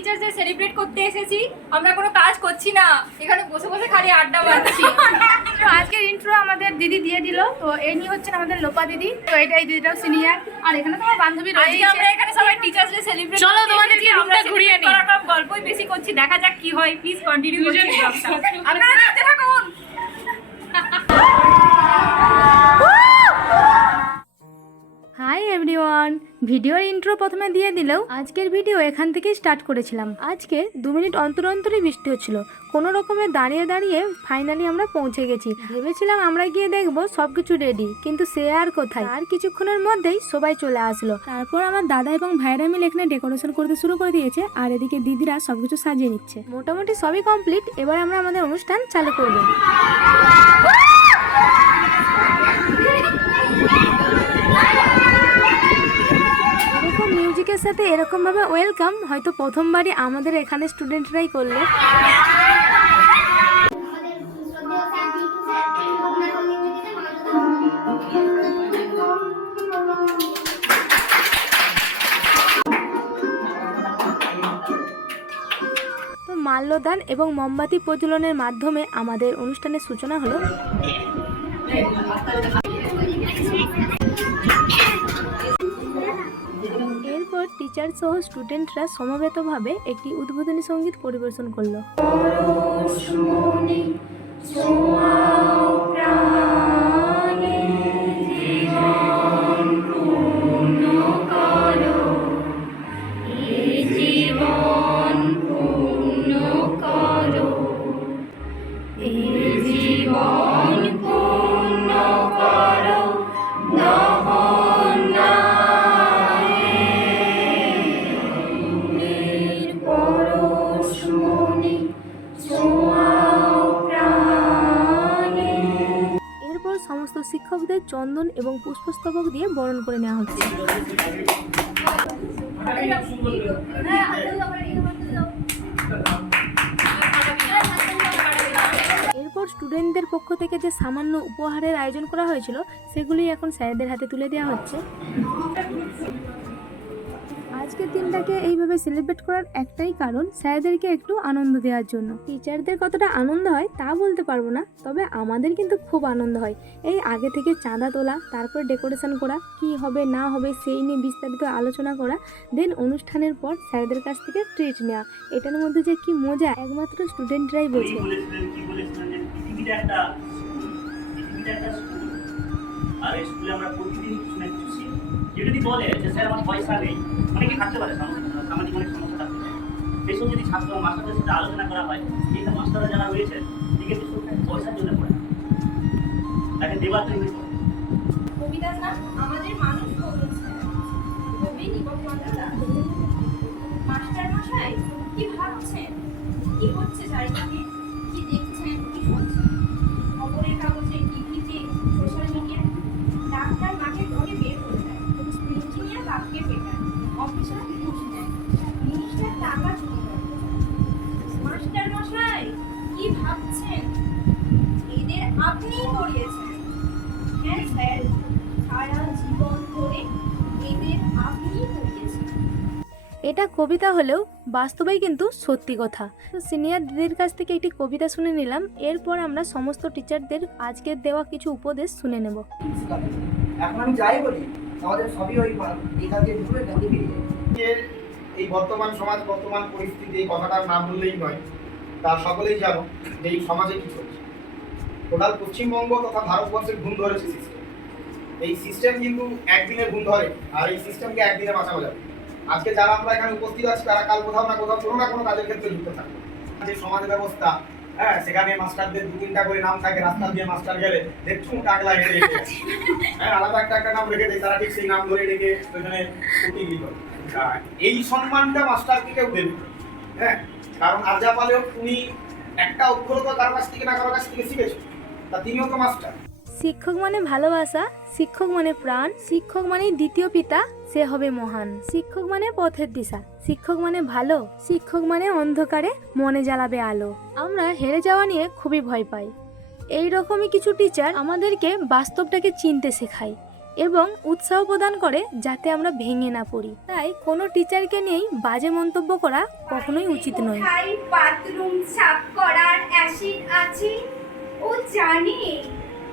Teachers day celebrate করতে এসেছি। আমরা কোনো কাজ করছি না। এখানে বসে বসে খালি আড্ডা মারছি। তো আজকের ইন্ট্রো আমাদের দিদি দিয়ে দিল। তো এই নিয়ে হচ্ছেন আমাদের লোপা দিদি। তো এটা এই দিদিটাও সিনিয়র আর এখানে তো আমার বান্ধবী আজকে রয়েছে। আমরা এখানে সবাই টিচার্স ডে সেলিব্রেট চলো তোমাদেরকে আমরা ঘুরিয়ে নিই। গল্পই বেশি করছি। দেখা যাক কি হয়। প্লিজ কন্টিনিউ করছি আপনারা দেখতে থাকুন হাই এভরিওয়ান ভিডিওর ইন্ট্রো প্রথমে দিয়ে দিলেও আজকের ভিডিও এখান থেকেই স্টার্ট করেছিলাম। আজকে দু মিনিট অন্তর অন্তরই বৃষ্টি হচ্ছিল। কোনো রকমে দাঁড়িয়ে দাঁড়িয়ে ফাইনালি আমরা পৌঁছে গেছি। ভেবেছিলাম আমরা গিয়ে দেখব সবকিছু রেডি কিন্তু সে আর কোথায়? আর কিছুক্ষণের মধ্যেই সবাই চলে আসলো। তারপর আমার দাদা এবং ভাইরা মিলে এখানে ডেকোরেশন করতে শুরু করে দিয়েছে, আর এদিকে দিদিরা সবকিছু সাজিয়ে নিচ্ছে। মোটামুটি সবই কমপ্লিট এবার আমরা আমাদের অনুষ্ঠান চালু করব। সাথে এরকম ভাবে ওয়েলকাম হয়তো প্রথমবারই আমাদের এখানে স্টুডেন্টরাই করল। মাল্যদান এবং মোমবাতি প্রজ্বলনের মাধ্যমে আমাদের অনুষ্ঠানের সূচনা হলো। টিচার সহ স্টুডেন্টরা সমবেতভাবে একটি উদ্বোধনী সংগীত পরিবেশন করল। এরপর শিক্ষকদের চন্দন এবং পুষ্পস্তবক দিয়ে বরণ করে নেওয়া হচ্ছে। এরপর স্টুডেন্টদের পক্ষ থেকে যে সামান্য উপহারের আয়োজন করা হয়েছিল, সেগুলি এখন স্যারদের হাতে তুলে দেওয়া হচ্ছে। আজকের দিনটাকে এইভাবে সেলিব্রেট করার একটাই কারণ স্যারদেরকে একটু আনন্দ দেওয়ার জন্য। টিচারদের কতটা আনন্দ হয় তা বলতে পারব না, তবে আমাদের কিন্তু খুব আনন্দ হয়। এই আগে থেকে চাঁদা তোলা, তারপর ডেকোরেশন করা, কি হবে না হবে সেই নিয়ে বিস্তারিত আলোচনা করা দেন অনুষ্ঠানের পর স্যারদের কাছ থেকে ট্রিট নেওয়া। এটার মধ্যে যে কি মজা, একমাত্র স্টুডেন্টরাই বোঝে। আর স্কুলে আমরা প্রতিদিন কেউ যদি বলে যে, স্যার, আমার পয়সা নেই অনেকে থাকতে পারে, সমস্যা সামাজিক অনেক সমস্যা থাকতে পারে। সেই যদি ছাত্র মাস্টারদের সাথে আলোচনা করা হয় এই মাস্টাররা যারা রয়েছেন ঠিক আছে পয়সার জন্য পড়ে তাকে দেবার মশাই কি ভাবছেন? কি হচ্ছে চারিদিকে? আপনিই পড়িয়েছেন হ্যাঁ স্যার। সারা জীবন ধরে এদের আপনিই পড়িয়েছেন এটা কবিতা হলেও বাস্তবেই কিন্তু সত্যি কথা। তো সিনিয়র দিদির কাছ থেকে একটি কবিতা শুনে নিলাম। এরপর আমরা সমস্ত টিচারদের আজকের দেওয়া কিছু উপদেশ শুনে নেব। এখন আমি যাই বলি আমাদের সবই ওই এখান থেকে দূরে বেরিয়ে এই বর্তমান সমাজ বর্তমান পরিস্থিতি এই কথাটার না বললেই নয় তা সকলেই জানো যে এই সমাজে কি চলছে। টোটাল পশ্চিমবঙ্গ তথা ভারতবর্ষের ঘুম ধরেছে সিস্টেম এই সিস্টেম কিন্তু একদিনে ঘুম ধরে, আর এই সিস্টেমকে একদিনে বাঁচানো যাবে। আজকে যারা আমরা এখানে উপস্থিত আছি, তারা কাল কোথাও না কোথাও কোনো না কোনো কাজের ক্ষেত্রে যুক্ত থাকবে। যে সমাজ ব্যবস্থা হ্যাঁ সেখানে মাস্টারদের দু তিনটা করে নাম থাকে, রাস্তা দিয়ে মাস্টার গেলে দেখছুন হেঁটে হেঁটে হ্যাঁ আলাদা একটা একটা নাম রেখে দেয়, তারা ঠিক সেই নাম ধরে রেখে ওইখানে প্রতিনিধি করে আর এই সম্মানটা মাস্টারকে কেউ দেবে। হ্যাঁ কারণ আজ যা পালেও তুমি একটা অক্ষর তো কারও কাছ থেকে না কারও কাছ থেকে শিখেছো তা তিনিও তো মাস্টার। শিক্ষক মানে ভালোবাসা শিক্ষক মানে প্রাণ শিক্ষক মানে দ্বিতীয় পিতা সে হবে মহান। শিক্ষক মানে পথের দিশা শিক্ষক মানে ভালো শিক্ষক মানে অন্ধকারে মনে জ্বালাবে আলো। আমরা হেরে যাওয়া নিয়ে খুবই ভয় পাই। এই রকমই কিছু টিচার আমাদেরকে বাস্তবটাকে চিনতে শেখায় এবং উৎসাহ প্রদান করে যাতে আমরা ভেঙে না পড়ি। তাই কোনো টিচারকে নিয়েই বাজে মন্তব্য করা কখনোই উচিত নয়। বাথরুম সাফ করার অ্যাসিড আছে। ও জানে।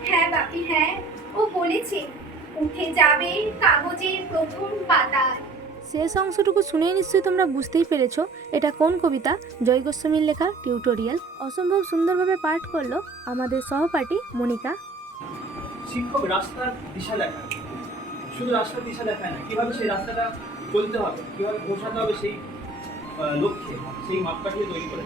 হ্যাঁ বাপি হ্যাঁ ও বলেছে উঠে যাবে কাগজের প্রথম পাতায়। শেষ অংশটুকু শুনেই নিশ্চয়ই তোমরা বুঝতেই পেরেছ এটা কোন কবিতা। জয় গোস্বামীর লেখা টিউটোরিয়াল। অসম্ভব সুন্দরভাবে পাঠ করল আমাদের সহপাঠী মনিকা। শিক্ষক রাস্তার দিশা দেখায়। শুধু রাস্তার দিশা দেখায় না কীভাবে সেই রাস্তাটা চলতে হবে কীভাবে পৌঁছাতে হবে সেই লক্ষ্যে সেই মাপকাঠিও তৈরি করে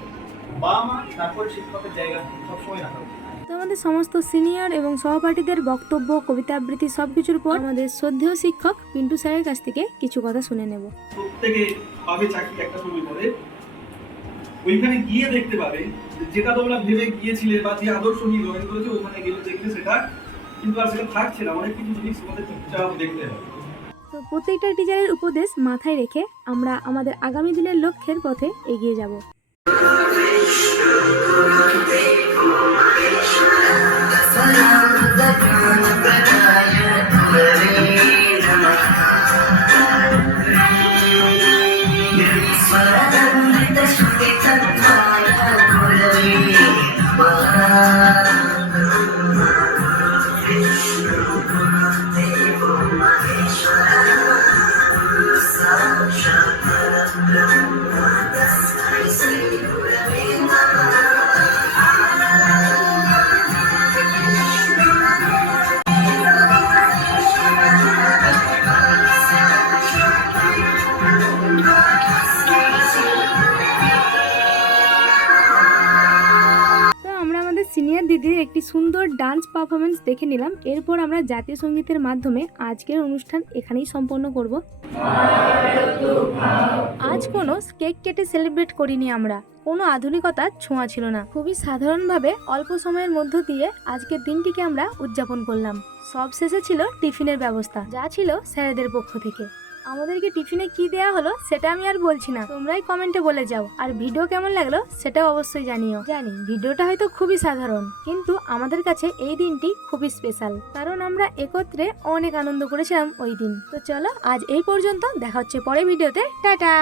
বাবা মা তারপরে শিক্ষকের জায়গা সবসময় রাখা উচিত। আমাদের সমস্ত সিনিয়র এবং সহপাঠীদের বক্তব্য কবিতা আবৃত্তি সব কিছুর পর আমাদের শ্রদ্ধেয় শিক্ষক পিন্টু স্যারের কাছ থেকে কিছু কথা শুনে নেব। প্রত্যেকে পাবে চাকরি একটা সময় পরে। ওইখানে গিয়ে দেখতে পাবে যেটা তোমরা ভেবে গিয়েছিলে বা যে আদর্শ নিয়ে জয়েন করেছে ওখানে গেলে দেখবে সেটা কিন্তু আর সেটা থাকছে না। অনেক কিছু জিনিস তোমাদের চুপচাপ দেখতে হবে। তো প্রত্যেকটা টিচারের উপদেশ মাথায় রেখে আমরা আমাদের আগামী দিনের লক্ষ্যের পথে এগিয়ে যাব। আমাদের দিদির একটি সুন্দর ডান্স পারফরমেন্স দেখে নিলাম। এরপর আমরা জাতীয় সঙ্গীতের মাধ্যমে আজকের অনুষ্ঠান এখানেই সম্পন্ন করব। আজ কোনো কেক কেটে সেলিব্রেট করিনি আমরা। কোনো আধুনিকতার ছোঁয়া ছিল না। খুবই সাধারণভাবে অল্প সময়ের মধ্য দিয়ে আজকের দিনটিকে আমরা উদযাপন করলাম। সব শেষে ছিল টিফিনের ব্যবস্থা, যা ছিল স্যারেদের পক্ষ থেকে। আমাদেরকে টিফিনে কি দেয়া হলো সেটা আমি আর বলছি না। তোমরাই কমেন্টে বলে যাও। আর ভিডিও কেমন লাগল সেটাও অবশ্যই জানিও। জানি, ভিডিওটা হয়তো খুবই সাধারণ, কিন্তু আমাদের কাছে এই দিনটি খুবই স্পেশাল কারণ আমরা একত্রে অনেক আনন্দ করেছিলাম ওই দিন। তো চলো আজ এই পর্যন্ত, দেখা হচ্ছে পরে ভিডিওতে। টাটা!